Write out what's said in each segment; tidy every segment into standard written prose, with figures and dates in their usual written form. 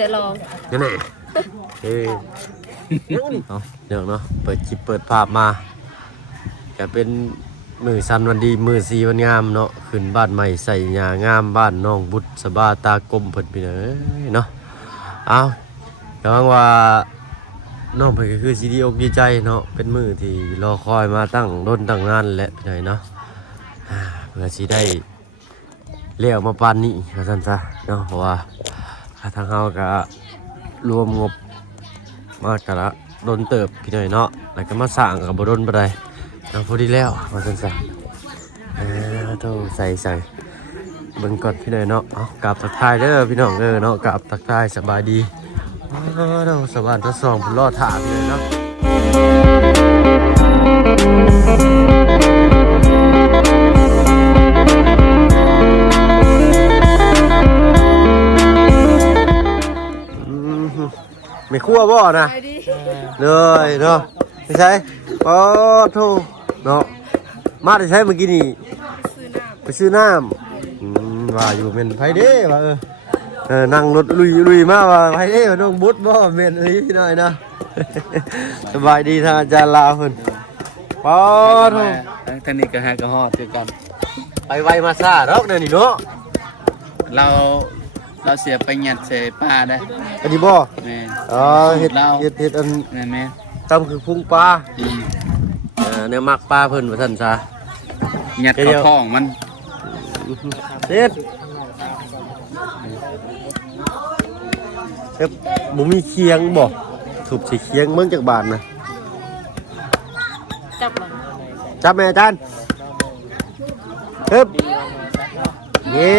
สียลองนั่นแหละเนาะเปิดคลิปเปิดภาพมาก็เป็นมือสันวันดีมือสีวันงามเนาะขึ้นบ้านใหม่ใส่หญ้างามบ้านน้องบุตรสบาตากลมเพิ่นพี่เนาะเอากำลังว่าน้องเพิ่นก็คือสิดีอกดีใจเนาะเป็นมือที่รอคอยมาตั้งต้นตั้งงานแหละพี่เนาะเพื่อสิได้เลี้ยวมาปานนี้ว่าซั่นซะเนาะเพราะว่าทางเฮาก็รวมงบมากะละโดนเติบพี่เนาะแล้วก็มาสร้างก็บ่โดนบ่ได้เนาะพอดีแล้วว่าซั่นซะโธ่ใส่เบิ่งก่อนพี่เนาะเอากราบทักทายเด้อพี่น้องเนาะกราบทักทายสบายดีเราสวัสดิ์สองผมรอถามเลยเนาะไม่คั่วบ่นะเลยเนาะไม่ใช่ปอทูเนาะมาได้ใช้เมื่อกี้นี่ไปซื้อน้ำว่าอยู่เป็นไผเด้ว่านั่งรถลุยมาว่าไผเด้ว่าน้องบุตรบ่แม่นอีหน่อยนะสบายดีทางอาจารย์ลาวเพิ่นปอทูทางนี้ก็หากระหอดคือกันไปไวมาซ่าดอกเด้อนี่เนาะเราเสียไปหยัดเสียปลาได้อันนี้บ่เฮ็ดอันแม่ตำคือพุงปลาเนี่ยมักปลาเพิ่นว่าซั่นซะหยัดเข้าท้องมันเฮ็ดบ่มีเคียงบ่ถูกสิเคียงเมืองจักบาทนะจับแม่อาจารย์เฮ็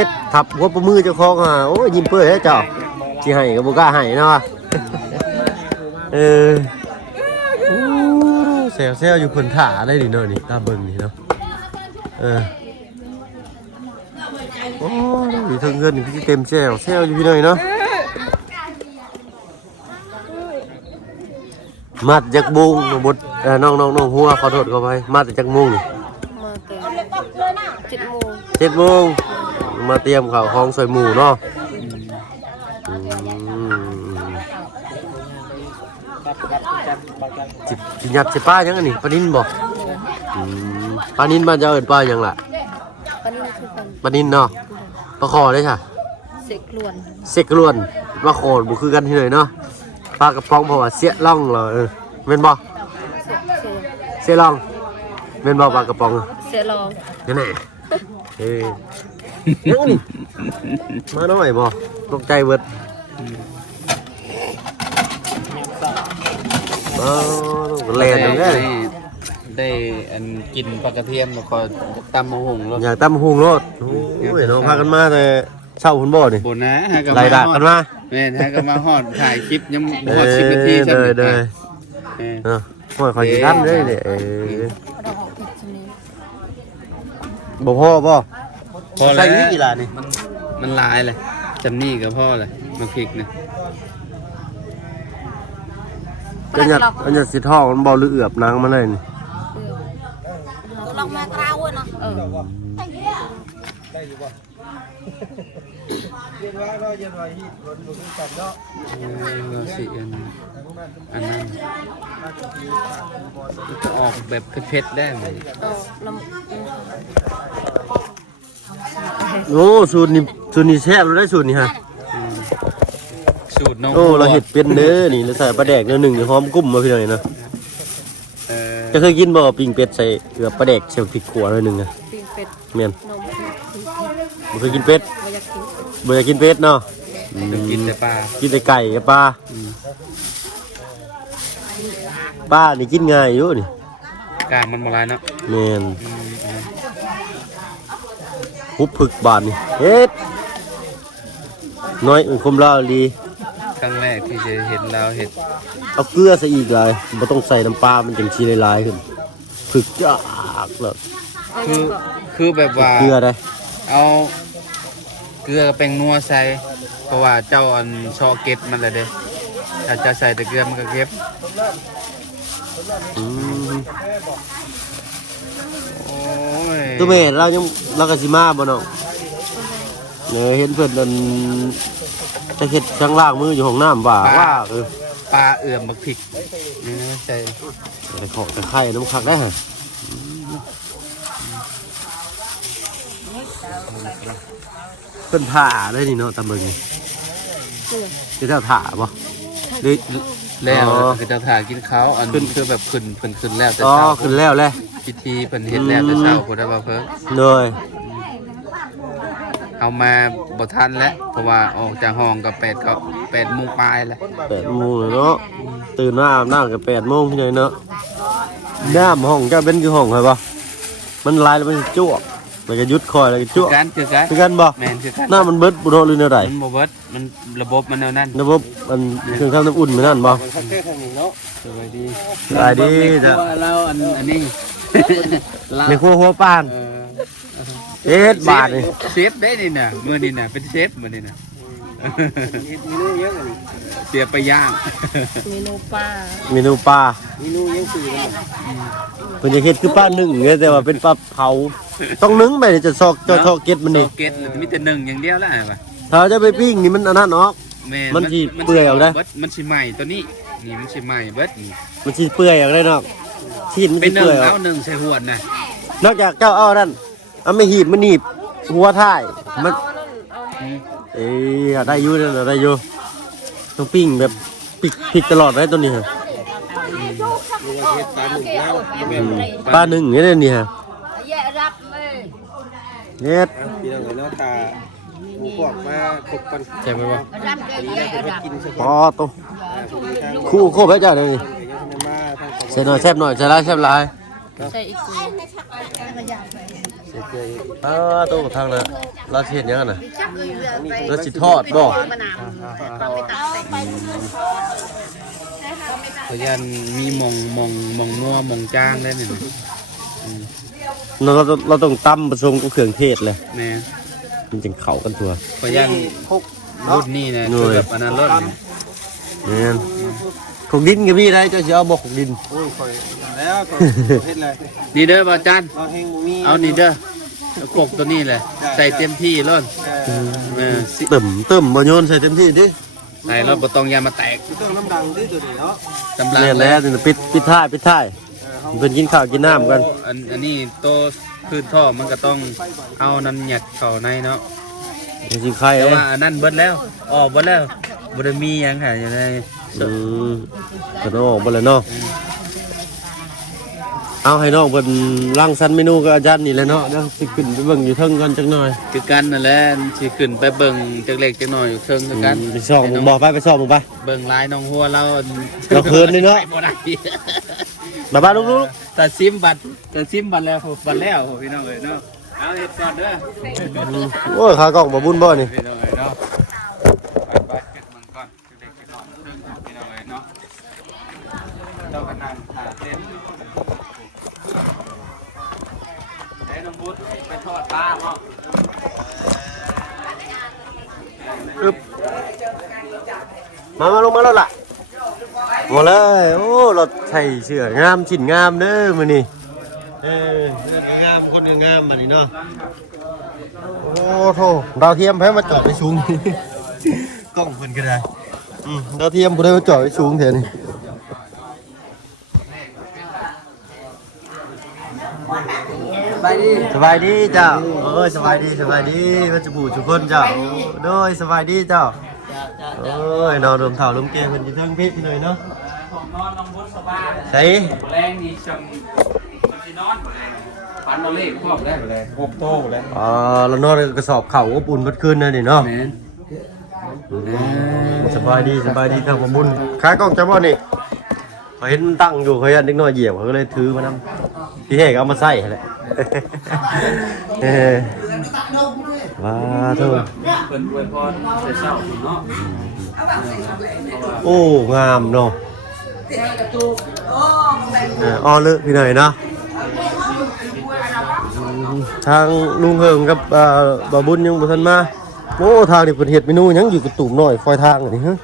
ดทับหัวปมือเจ้าของโอ้ยยิ้มเปื้อยเจ้าสิให้ก็บ่กล้าให้เนาะเซลอยู่เพิ่นถ่าได้ดิเนาะนี่ตาเบิ่งนี่เนาะโอ้ยทางเงินนี่คือเต็มเซลอยู่พี่หน่อยเนาะมาจากบุงน้องบุตรน้องหัวขอโทษเข้าไปมาจากมุงนี่มาเต็ม7 โมงมาเตรียมข้าวของใส่หมูเนาะจิหยับสิป้ายังอันนี้ปลานินบ่ปลานินบ้านเจ้าเอิ้นปลาหยังล่ะปลานินเนาะปลาคอได้ค่ะเสกล้วนปลาคอบ่คือกันที่ไหนเนาะปลากระป๋องเพราะว่าเสียล่องเหรอแม่นบ่เสียล่องแม่นบ่ปลากระป๋องเสียลองนั่นแหละนี่มาหน่อยบ่ตกใจเบิดแลนด์ได้อันกินปลากระเทียมแล้วก็ตำมะฮุงรสอยากตำมะฮุงรสโอ้ยน้องพากันมาแต่เช้าคุณบ่นี่บ่นะฮะไล่ดักกันมาแม่นฮะก็มาฮอดถ่ายคลิปยังฮอด10 นาทีใช่มั้ยเด้อโอ้ยขอสิทันเด้นี่บ่พอบ่พอแล้วใส่กี่ล่ะนี่มันลายเลยจำนี่ก็พอเลยมาพริกนะอันนี้สิท้องมันบ่เอือบนางมาเลยนี่ลองมากราวเนาะได้อยู่บ่เย็นไว้ฮีรถบ่คือกันเนาะสิอันนั้นจะออกแบบเผ็ดๆได้มั้ยโอ้สูตรนี่แซ่บได้สูตรนี่ฮะสูตรน้องโอ้เราเห็ดเป็นเด้อนี่เราใส่ปลาแดก1นี่หอมกุ้มมาพี่หน่อยเนาะจะเคยกินบ่ปิ้งเป็ดใส่เกลือปลาแดกใส่พริกขั่ว1อ่ะปิ้งเป็ดแม่นบ่เคยกินเป็ดบ่อยากกินเป็ดเนาะกินแต่ปลากินแต่ไก่กับปลานี่กินง่ายอยู่นี่กางมันบ่หลายเนาะแม่นหุบผึกบาดนี่เฮ็ดน้อยคมลาวดีครั้งแรกที่จะเห็นเราเห็ดเอาเกลือใส่อีกเลยไม่ต้องใส่น้ำปลามันจังชีลายๆขึ้นผึกจักเลยคือแบบว่าเกลือได้เอาเกลือแป้งนัวใส่เพราะว่าเจ้าอันชอเก็บมันเลยเด้ถ้าจะใส่แต่เกลือมันก็เก็บตัวแม่เราก็สิมาบ่น้องเห็นเพิ่น จะเฮ็ดข้างล่างมืออยู่ห้องน้ำว่าปลาเอื่อมบักพริกนี่นะใส่ แต่ของแต่ไข่น้ำคักได้ฮะเป็นผ่าได้นี่เนาะตำลึงจะเจ้าถ่าบ่หรือ แล้วคือจะถ่ายกินข้าวอันคือแบบขึ้นแล้วแต่ อ๋อ เช้า ขึ้นแล้วแหละ พิธีเพิ่นเฮ็ดแล้วแต่เช้าพุ่นได้บ่เพิ่น เลย เอามาบ่ทันแล้วเพราะว่าออกจากห้องก็8 โมงปลายแล้ว 8 โมงเนาะตื่นมาอาบน้ำก็8 โมงพี่น้อยเนาะน้ำห้องจะเป็นคือห้องไงบ่มันลายแล้วมันจ้วกแล้วก็ยุดคอยแล้วก็จ้วก คือกันบ่ แม่นคือกัน น้ำมันเบิดบ่โดนหรือแนวใด มันบ่เบิดมันระบบมันแนวนั้น ระบบมันเครื่องทำน้ำอุ่นมันนั่นบ่ สบายดี สบายดีจ้ะ เราอันนี้ ในครัวหัวปานเอ็ดบาทนี่ เชฟได้นี่น่ะมื้อนี้น่ะเป็นเชฟมื้อนี้น่ะเสียไปย่าง เมนูปลา เมนูปลาเพิ่นจะเฮ็ดคือปลานึ่งเนี่ยแต่ว่าเป็นปลาเผาต้องนึ่งไปจะซอกเทาะเก็ดมันนี่ เกตมีแต่1อย่างเดียวแล้วป่ะ ถ้าจะไปปิ้งนี่มันอันนั้นออก มันสิเปื่อยออกได้ มันสิใหม่ตัวนี้นี่มันสิใหม่เบิดนี่ มันสิเปื่อยออกได้เนาะชีสมัน เป็ สิ นหนึ่ เปื่ ง อยออก เอาหนึ่งใส่หวนน่ะ นอกจากเจ้าเอานั่นเอาไม่หีบมันหนีบหัวท้ายมันเอ้ยได้อยู่นั่นน่ะได้อยู่ต้องปิ้งแบบพริกตลอดได้ตัวนี้ฮะปลาหนึ่งนี่นี่ฮะ แย่รับเลย เน็ด พี่น้องเนาะตาหมูกรอบมาครบกัน ใช่ไหมวะ รับเลยแย่รับ กินสัก พอตัวคู่โคบแล้วจ้ะเดี๋ยวนี้ มาทาง ใส่หน่อยแซ่บหน่อยใส่หลายแซ่บหลาย ใส่อีกที ตัวทางนั้นเราเห็นยังไงน่ะ ชักเรือไป เราสิทอดบ่ มะนาวเราไปตัดใส่ พยันมีมองนัวมองจ้างได้นี่นะ เราต้องตำผสมกับเครื่องเทศเลย แม่ มันจึงเข้ากันตัว พยันรุ่นนี้นะคือแบบอันนั้นรถนี่ เนี่ยขกดินก็มีได้เจ้าสิเอาบ่ขกดิน โอ้ยคอยแล้วก็เฮ็ดเลย นี่เด้อบ่าวจัน เราแห้งหมูมี เอานี่เด้อเอากบตัวนี้เลยใส่เต็มที่เลยสิ เติ่มบ่โยนใส่เต็มที่ดิ ใส่แล้วบ่ต้องยามาแตก เครื่องน้ำดังที่ตัวนี้เนาะ กำลัง เนี่ยแหละนี่ปิดท้ายเพิ่นกินข้าวกินน้ำกัน อันนี้โตขึ้นท่อมันก็ต้องเอานั้นหยัดเข้าในเนาะ สิไข่ แต่ เอ้ย ว่าอันนั้นเบิดแล้วออกเบิดแล้วบ่ได้มีหยังค่ะอยู่ใน ก็ต้องออกบ่แล้วเนาะเอาให้น้องเพิ่นรังสรรค์เมนูกับอาจารย์นี่แหละเนาะเดี๋ยวสิขึ้นไปเบิ่งอยู่เทิงกันจักหน่อย คือกันนั่นแหละสิขึ้นไปเบิ่งจักเล็กจักน้อยอยู่เทิงคือกัน ไปซ่อมบ่ไปซ่อมบ่ไป เบิ่งลายน้องหัวเรา เราเคินนี่เนาะ บ่ได้ บ้านลูก แต่ซิมบัตรแล้วบัตรแล้วพี่น้องเอ้ยเนาะเอาเฮ็ดก่อนเด้อ โอ้ยขากล้องบ่บุญบ่นี่ พี่น้องเอ้ยเนาะไปเก็บมันก่อนจักเล็กจักน้อยเทิงพี่น้องเอ้ยเนาะเจ้าก็นั่งหาเต็นท์ให้น้องบุ๊ดไปทอดปลาเนาะ ปึ๊บมาลงมาแล้วล่ะมาเลยโอ้รถใส่เสื้องามชิ้นงามเด้อมื้อนี้งามคนงามมื้อนี้เนาะโอ้โธ่ดาวเทียมแพ้มาจอดไว้สูง กล้องเพิ่นก็ได้ดาวเทียมบ่ได้มาจอดไว้สูงแท้นี่สบายดีเจ้าสบายดีมันจะบูทุกคนเจ้าโดยสบายดีเจ้าโอ้ยนอนรวมเถ่ารวมเกมมันอยู่เทิงเพชรพี่หน่อยเนาะ ผมนอนน้องบุ๊ดสบาย ใส่ แรงดีจังสินอนบ่แรงปันเราเล่พร้อมได้บ่แรงพบโตบ่แรง เรานอนกระสอบเข่าอบอุ่นเมื่อคืนนั่นนี่เนาะ แม่น สบายดีทางบุญขากล้องจะบ่นี่เขาเห็นตั้งอยู่เขาเห็นเด็กน้อยเหยียบเขาก็เลยถือมานำพี่เฮกเอามาใส่แหละว้าเท่า เพิ่นอวยพรแต่เช้าเนาะ โอ้งามเนาะอ้อเลือพี่หน่อยเนาะทางลุงเฮิงกับบ่าวบุญยังบ่ทันมาโอ้ทางนี่เพิ่นเฮ็ดเมนูหยังอยู่กระตุ่มน้อยคอยทางนี่ฮะ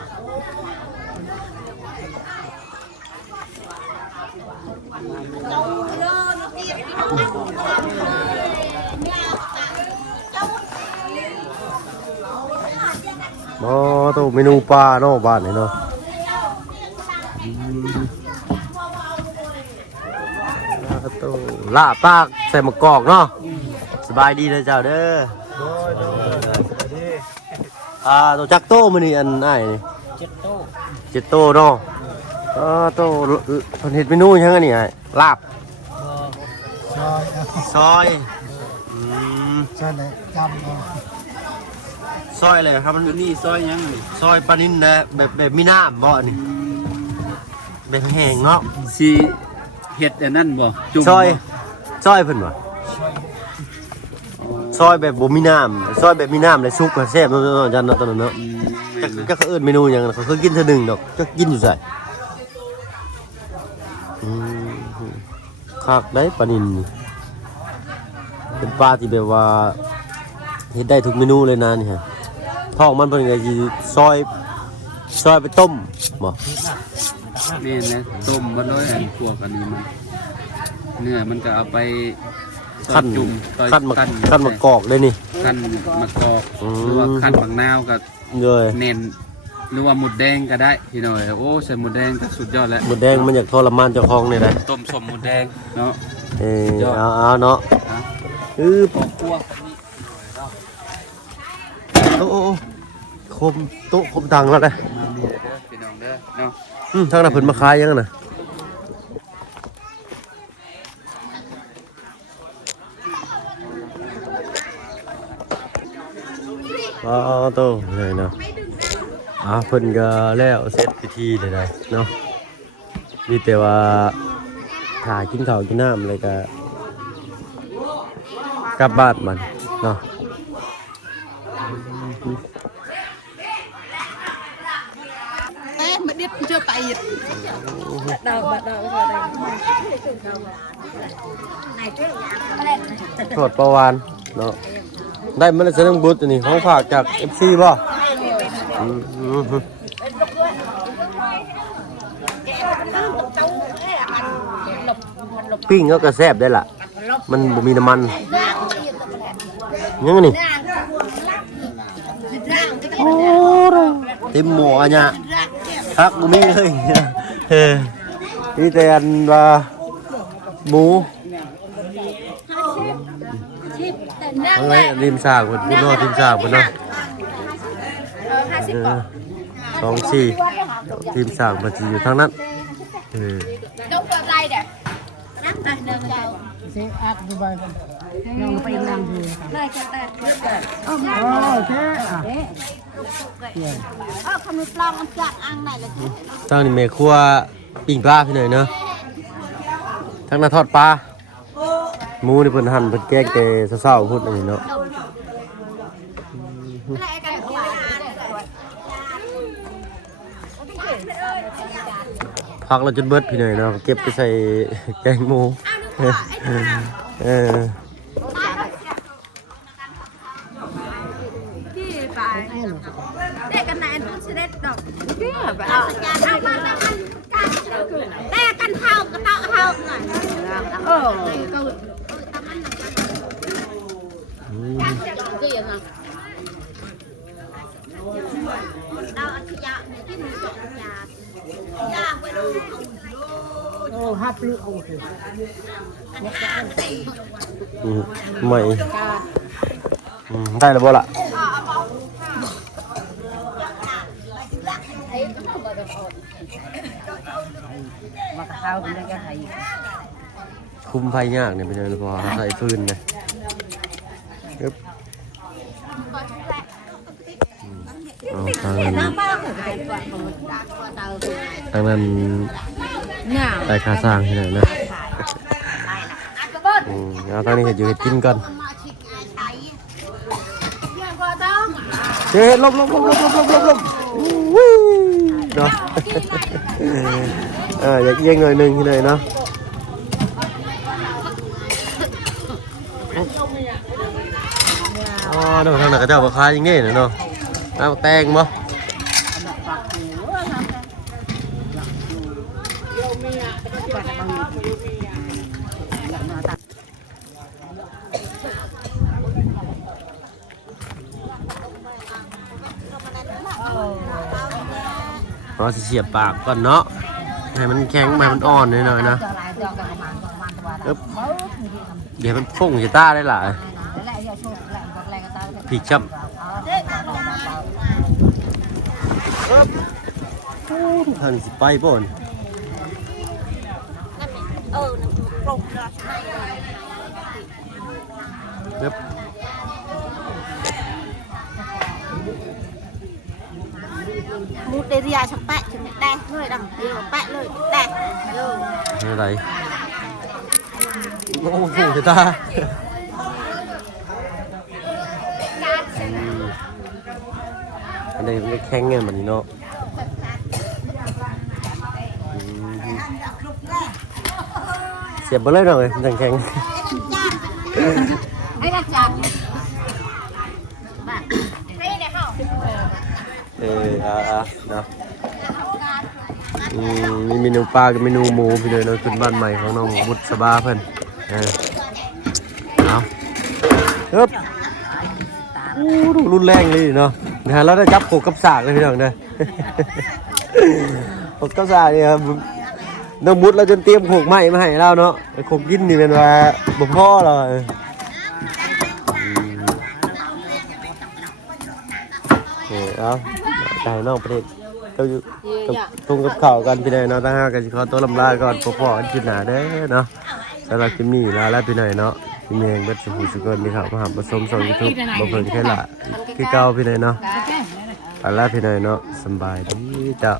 บ่ ตัวเมนูปลาเนาะบ้านนี่เนาะตัวลาบปากใส่มะกอกเนาะสบายดีเลยเจ้าเด้อตัวจักโต้มื้อนี้อันอ้ายนี่7 โต้เนาะโต้เพิ่นเฮ็ดเมนูหยังอันนี้อ้ายลาบซอยใช่เลยจำเอา ซอยอะไรครับมัน นี่ซอยยังนี่ ซอยปลานินนะแบบมีน้ำบ่นี่แบบแห้งเนาะ สิเฮ็ดอันนั้นบ่จุ่ม ซอยเพิ่นบ่ซอยแบบบ่มีน้ำซอยแบบมีน้ำเลยซุกก็แซ่บเนาะจันเนาะตอนนั้นเนาะจักเขาเอิ้นเมนูหยังเขาเคยกินเทื่อหนึงดอกจักกินอยู่ไสคักได้ปลานินนี่เป็นปลาที่แบบว่าเฮ็ดได้ทุกเมนูเลยนะนี่ฮะท้องมันเพิ่นก็สิซอยไปต้มบ่ แม่นนะต้มบ่เลยอันพวกอันนี้มันเนื้อมันก็เอาไปซอย ขั้น จุ่มซอย ขั้นมะกอกเลยนี่ ขั้นมะกอกหรือว่าขั้นมะนาวก็ เลย เน้นหรือว่าหมุดแดงก็ได้พี่น้อยโอ้ใส่หมุดแดงก็สุดยอดแล้ว หมดแดงมันอยากทรมานเจ้าของนี่แหละ ต้มสมหมุดแดงเนาะ เอาเนาะ นะ ป ปอกคั่วแบบนี้ โอ้คมโต๊ะคมตังแล้วนะ มานี่เด้อพี่น้องเด้อเนาะ ทางนั้นเพิ่นมาขายยังน่ะโตเลยเนาะเพิ่นก็แล้วเสร็จพิธีเลยได้เนาะมีแต่ว่าถ่ายกินข้าวกินน้ำอะไรก็กลับบ้านมันเนาะมาเด็ดเจอไปดาวก็ได้ ทอดปลาวานเนาะได้มาแล้วเสนองบุตรนี่ของฝากจาก FC ป่ะปิ้งก็กระแซบได้ล่ะมันบ่มีน้ำมันยังไงนี่โอ้เต็มหม้อเนี่ยฮักบ่มีเลยนี่แต่อันว่าหมูอะไรริมสากพุ่นนอริมสากพุ่นเนาะ2-4ทีมสากมันสิอยู่ทางนั้นต้องกับอะไรเด้อเดินเจ้าเสียอักดูไปยังไปนั่งดูได้แค่แต่โอเคคำนี้ปลองมันจากอ่างไหนเลย ทางนี้แม่ครัวปิ้งปลาพี่หน่อยเนาะทางนั้นทอดปลาหมูนี่เพิ่นหั่นเพิ่นแกงแต่เช้าๆพุ่นอันนี้เนาะพักเราจนเบิดพี่หน่อยเนาะเก็บไปใส่แกงหมูที่ไปเด็กกันไหนต้องเสด็จดอกเอามาแต่กันเท่าก็เท่าหน่อยก็เราอัจฉริยะที่มีสองอย่างยากไปดูโอ้ฮับลูกโอเคไม่ได้แล้วบ่ล่ะมาข้าวกันได้ยังไงคุมไฟยากเนี่ยเป็นยังไงพอใส่ฟืนนะทางนั้นได้ค่าสร้างที่ไหนนะเอาทางนี้เห็ดอยู่เห็ดกินก่อนเฮ้ยลบเนาะอยากเยี่ยงหน่อยหนึ่งที่ไหนเนาะเดี๋ยวทางไหนก็จะเอาคายอย่างงี้เนาะน้ำแตงมั้ง เราจะเสียบปากก่อนเนาะให้มันแข็งให้มันอ่อนหน่อยๆนะปึ๊บเดี๋ยวมันพุ่งจะต้าได้หล่ะผีจับทางนี้สิไปบ่นปึ๊บ một đề ra cho bạn chúng đây người đằng kia bạn lời đây rồi นี่อะไรโอ้โหจะตาอันนี้มันแข็งไงมันนี่เนาะเสียบไปเลยหน่อยมันแข็ง ấy là chặt bạn hay để hỏng เนาะมีเมนูปลากับเมนูหมูพี่เลยเนาะขึ้นบ้านใหม่ของน้องบุษบาเพิ่นเอาฮึบดูรุนแรงเลยเนาะนะฮะเราได้จับโขกกับสากเลยพี่น้องเด้อ โขกกับสากนี่ครับน้องบุษเราจนเตรียมโขกใหม่มาให้เราเนาะโขกกินนี่เป็นว่าบ่พอเราเอาใจน้องประเทศเราอยู่ตรงกับข่าวกันพี่นายเนาะตั้งห้ากันสิขอตัวลำลาก่อนพอๆอันจุดหนาเด้อเนาะสำหรับคลิปนี้ลาแล้วพี่นายเนาะพี่เมงเบ็ดสุขุสุกนที่เขามาหาผสมส่งยูทูบมาเพิ่งแค่ละคือเก่าพี่นายเนาะลาพี่นายเนาะสบายดีจ้ะ